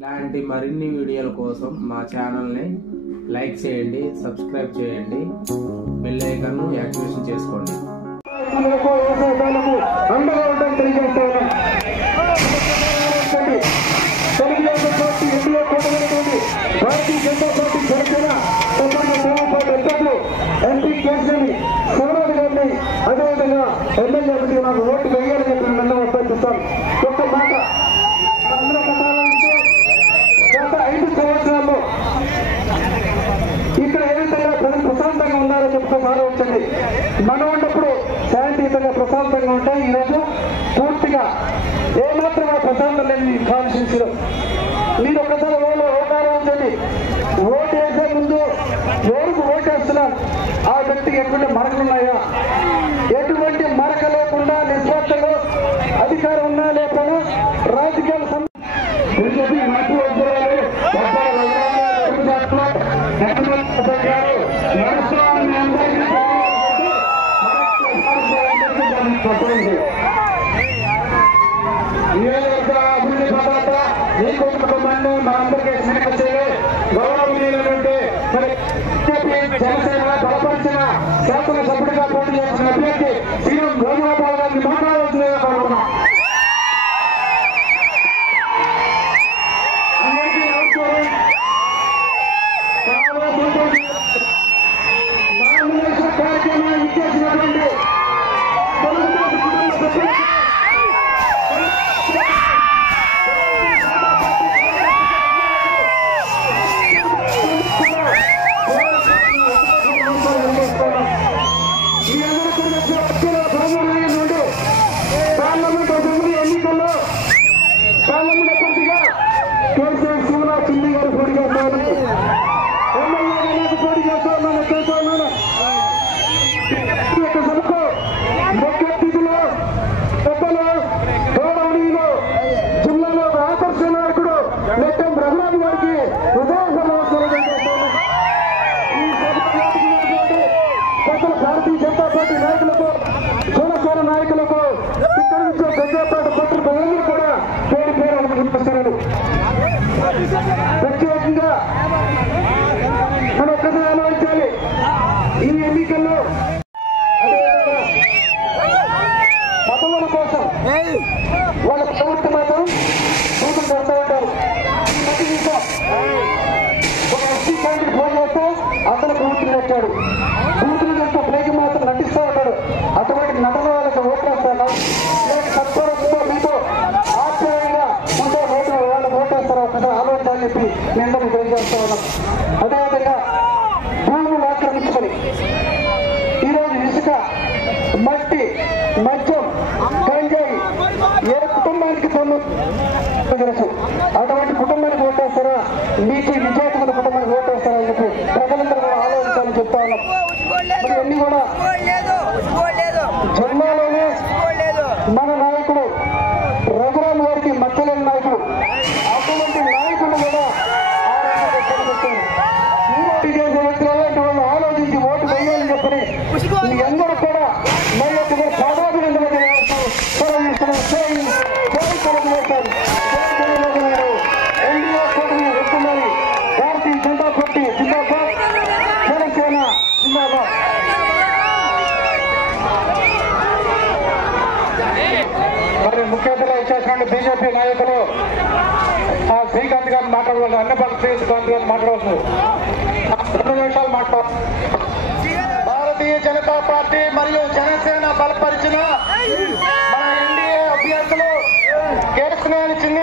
ఇలాంటి మరిన్ని వీడియోల కోసం మా ఛానల్ని లైక్ చేయండి, సబ్స్క్రైబ్ చేయండి, బెల్ ఐకాన్ యాక్టివేషన్ చేసుకోండి. అదేవిధంగా ఎమ్మెల్యే నాకు ఓటు వేయాలని చెప్పి నన్ను అభ్యర్థిస్తాను. ఒక్క మాట, గత 5 సంవత్సరాల్లో ఇక్కడ ఏ విధంగా ప్రజలు ప్రశాంతంగా ఉన్నారో చెప్పుకొని ఆలోచించండి. మనం ఉన్నప్పుడు శాంతియుతంగా ప్రశాంతంగా ఉంటాయి. ఈరోజు పూర్తిగా ఏమాత్రం ప్రశాంతం లేని కాన్స్టిట్యూన్సీలో మీరు ఒకసారి ఓటు ఆలోచించండి. ఓటు వేసే ముందు ఎవరికి ఓటేస్తున్నాం, ఆ వ్యక్తికి ఎటువంటి మరకలున్నాయా, ఎటువంటి మరక లేకుండా నిస్వార్థంగా అధికారం ఉన్నా లేకుండా రాజకీయాలు అభివృద్ధి తర్వాత ఈ కుటుంబాన్ని మా అందరికీ స్నేహితులు గౌరవనీయులంటే మరి జనసేన బలపరిచిన శాసనసభ్యుడిగా పోటీ చేసిన అభ్యర్థి సీఎం వేణుగోపాల్ గారిని మాట్లాడాల్సిందిగా కోరుతున్నాం. కార్యక్రమాన్ని ఇచ్చేసినటువంటి పార్లమెంట్ అభ్యర్థిగా కేసీఆర్ శివనా చిన్ని గారు పోటీ చేస్తారు. ఎమ్మెల్యేగా పోటీ చేస్తాను. సభకు ముఖ్య అతిథులు పెద్దలు గౌరవనీయులు జిల్లాలో ఆకర్షణ నాయకుడు నెట్టం రఘురామ్ గారికి హృదయ నమస్కారం చేస్తాను. ఈ సభ భారతీయ జనతా పార్టీ నాయకులకు, జనసేన నాయకులకు, ఇక్కడి నుంచి గజ్జాపేట పట్టు ప్రజలు కూడా పేరు పేరు అనుకుంటున్నారు. ప్రత్యేకంగా మనం ఒక్కసారి ఆలోచించాలి. ఈ ఎన్నికల్లో పదవుల కోసం వాళ్ళ ప్రభుత్వం మాత్రం బూతులు పెడతా ఉంటారు. ఒక ఎస్సీ క్యాండిడేట్ ఫోన్ చేస్తే అతను బూతులు పెట్టాడు, బూతులు చేస్తే బ్రేక్ మాత్రం నటిస్తూ ఉంటాడు. అటువంటి నటన వాళ్ళకి ఓట్లేస్తాను. సత్వరంతో మీతో ఆశ్చర్యంగా ఉంటే వాళ్ళు ఓటేస్తారో ఒకసారి ఆలోచించాలని చెప్పి నేను తెలియజేస్తా ఉన్నాం. అదేవిధంగా భూములు ఆక్రమించుకొని ఈరోజు ఇసుక, మట్టి, మద్యం, గంజాయి ఏ కుటుంబానికి తెలుసు. అటువంటి కుటుంబానికి ఓటేస్తారా, మీకు విజేతమైన కుటుంబానికి ఓటేస్తారా అని చెప్పి ప్రజలందరూ కూడా ఆలోచించాలని చెప్తా ఉన్నాం. మరి అన్ని కూడా జిల్లాలోనే మన నాయకుడు రఘురామ్ గారికి మచ్చలేని నాయకుడు. అటువంటి నాయకులు కూడా ఇలాంటి వాళ్ళు ఆలోచించి ఓటు వేయాలని చెప్పని మీ అందరూ కూడా మరి ఎన్డీఏ కూటమి వస్తున్నది. భారతీయ జనతా పార్టీ జిందాబాద్, జనసేన జిందాబాద్. మరి ముఖ్య అతిథిగా ఇచ్చేసినటువంటి బీజేపీ నాయకులు శ్రీకాంత్ గారిని మాట్లాడవచ్చు. అన్నపల్లి శ్రీకాంత్ గారిని మాట్లాడవచ్చు. 2 నిమిషాలు మాట్లాడు. భారతీయ జనతా పార్టీ మరియు జనసేన బలపరిచిన మన ఎన్డీఏ అభ్యర్థులు కేసీఆర్ చిన్ని